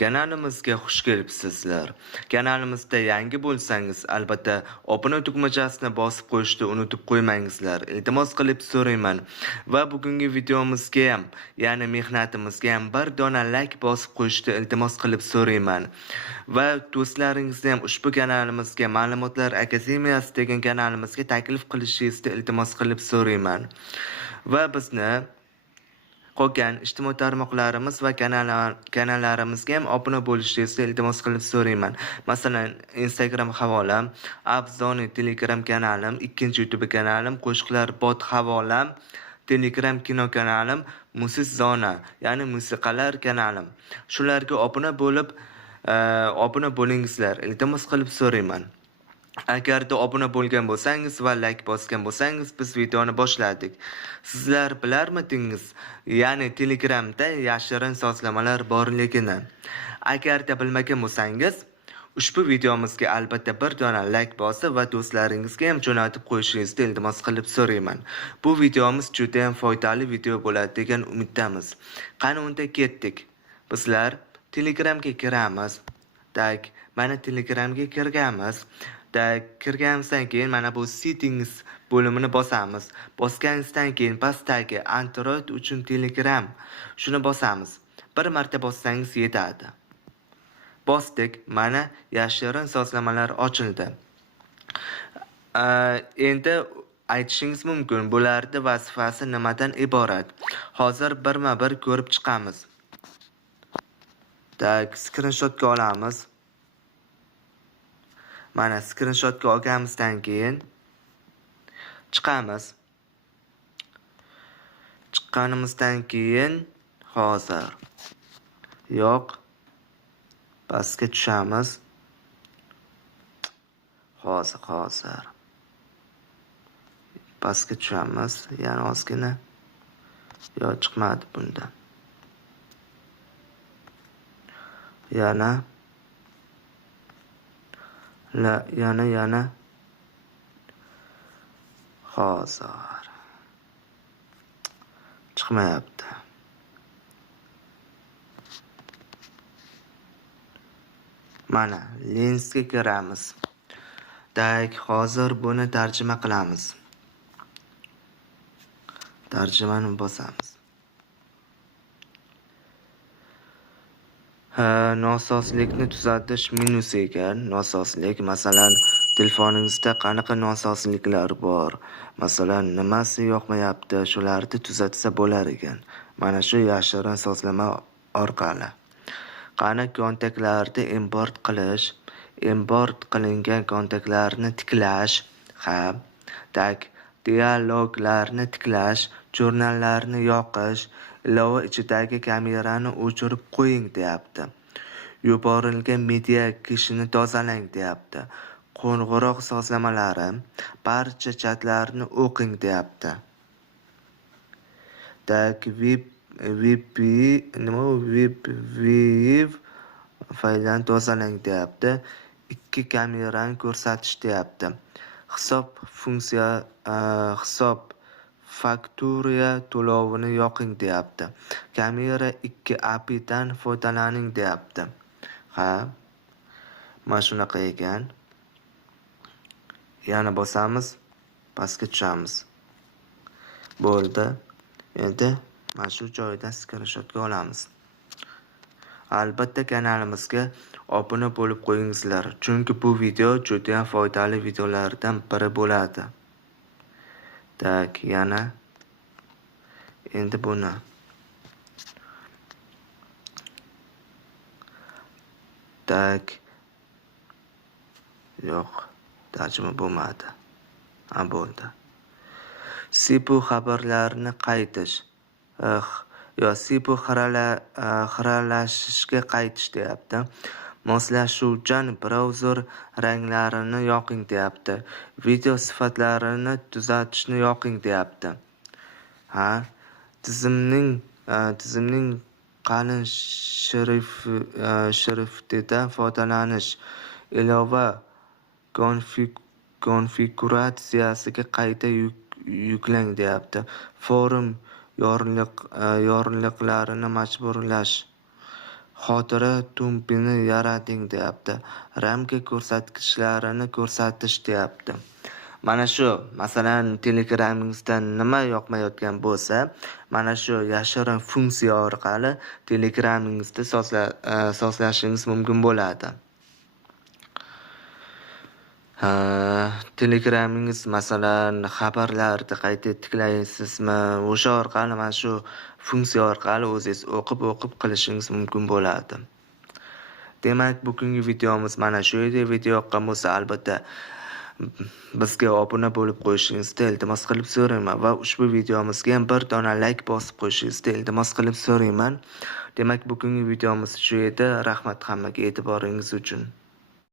Kanalimizga xush kelibsizlar. Kanalimizda yangi bo'lsangiz, albatta obuna tugmachasini bosib qo'yishni unutib qo'ymangizlar. Iltimos qilib so'rayman. Va bugungi videomizga ham, ya'ni mehnatimizga ham bir dona like bosib qo'yishni iltimos qilib so'rayman. Va do'stlaringizni ham ushbu kanalimizga Ma'lumotlar Akademiyasi degan kanalimizga taklif qilishingizni iltimos qilib so'rayman. Va bizni qolgan ijtimoiy tarmoqlarimiz va kanallarimizga ham obuna bo'lishingizni iltimos qilib so'rayman. Masalan, Instagram havolam, Abzoni Telegram kanalim, ikkinchi YouTube kanalim, Qo'shiqlar bot havolam, Telegram kino kanalim, Musiq Zona, ya'ni musiqalar kanalim. Shularga obuna bo'lingizlar. Iltimos qilib so'rayman. Agarda obuna bo'lgan bo'lsangiz va like bosgan bo'lsangiz, biz videoni boshladik. Sizlar bilarmidingiz? Ya'ni Telegramda yashirin sozlamalar borligini. Agarda bilmagan bo'lsangiz, ushbu videomizga albatta bir dona like bosib va do'stlaringizga ham jo'natib qo'yishingizni iltimos qilib so'rayman. Bu videomiz juda ham foydali video bo'ladi degan umiddamiz. Qani unda ketdik. Bizlar Telegramga kiramiz. Mana Telegramga kirganmiz. Kirganimizdan keyin mana bu settings bo'limini bosamiz. Bosganimizdan keyin pastdagi Android uchun Telegram shuni bosamiz. Bir marta bossangiz yetadi. Bosdik. Mana yashirin sozlamalar ochildi. Endi aytishingiz mumkin, bularning vazifasi nimadan iborat? Hozir birma-bir ko'rib chiqamiz. Screenshotga olamiz. Mana screenshotga olganimizdan keyin chiqamiz. Chiqqanimizdan keyin hozir yo'q. Pastga tushamiz. Hozir. Pastga tushamiz. Yana ozgina. Yo'q, chiqmadi bunda. Yana hozir chiqmayapti. Mana lensga kiramiz. Hozir buni tarjima qilamiz. Tarjimani bosamiz. Nosozlikni tuzatish minus ekan. Nosozlik, masalan, telefoningizda qanaqa nosozliklar bor? Masalan, nimasi yoqmayapti, shularni tuzatsa bo'lar ekan. Mana shu yashirin sozlama orqali. Qani kontaktlarni import qilish, import qilingan kontaktlarni tiklash, dialoglarni tiklash, jurnallarni yoqish, ilova ichidagi kamerani o'chirib qo'ying deyapti. Yuborilgan media kishini tozalang deyapti. Qo'ng'iroq sozlamalari, barcha chatlarni o'qing deyapti. Web fayllarni tozalang deyapti. 2 kamerani ko'rsatish deyapti. Hisob faktura to'lovini yoqing deyapti. Kamera 2 API dan foydalaning deyapti. Mana shunaqa ekan. Yana bosamiz, pastga tushamiz. Bo'ldi. Endi mana shu joydan screenshotga olamiz. Albatta kanalimizga obuna bo'lib qo'yingizlar, chunki bu video juda ham foydali videolardan biri bo'ladi. Yana endi buni yo'q, tarjima bo'lmadi. Bo'ldi. Sipu xabarlarni qaytish. Sipu xiralashishga qaytish deyapti. Moslashuvchan brauzer ranglarini yoqing deyapti. Video sifatlarini tuzatishni yoqing deyapti. Tizimning qalin shriftidan foydalanish. Ilova konfiguratsiyasiga qayta yuklang deyapti. Forum yorliqlarini majburlash. xotira tumpini yarating deyapti. Ramka ko'rsatkichlarini ko'rsatish deyapti. Mana shu, masalan, Telegramingizda nima yoqmayotgan bo'lsa, mana shu yashirin funksiya orqali Telegramingizda sozlashingiz mumkin bo'ladi. Telegramingiz masalan xabarlarni qayta tiklaysizmi, o'sha orqali mana shu funksiya orqali o'zingiz o'qib qilishingiz mumkin bo'ladi. Demak, bugungi videomiz mana shu edi. Video yoqqan bo'lsa, albatta bizga obuna bo'lib qo'yishingizni iltimos qilib so'rayman va ushbu videomizga ham bir dona like bosib qo'yishingizni iltimos qilib so'rayman. Demak, bugungi videomiz shu edi. Rahmat hammaga e'tiboringiz uchun.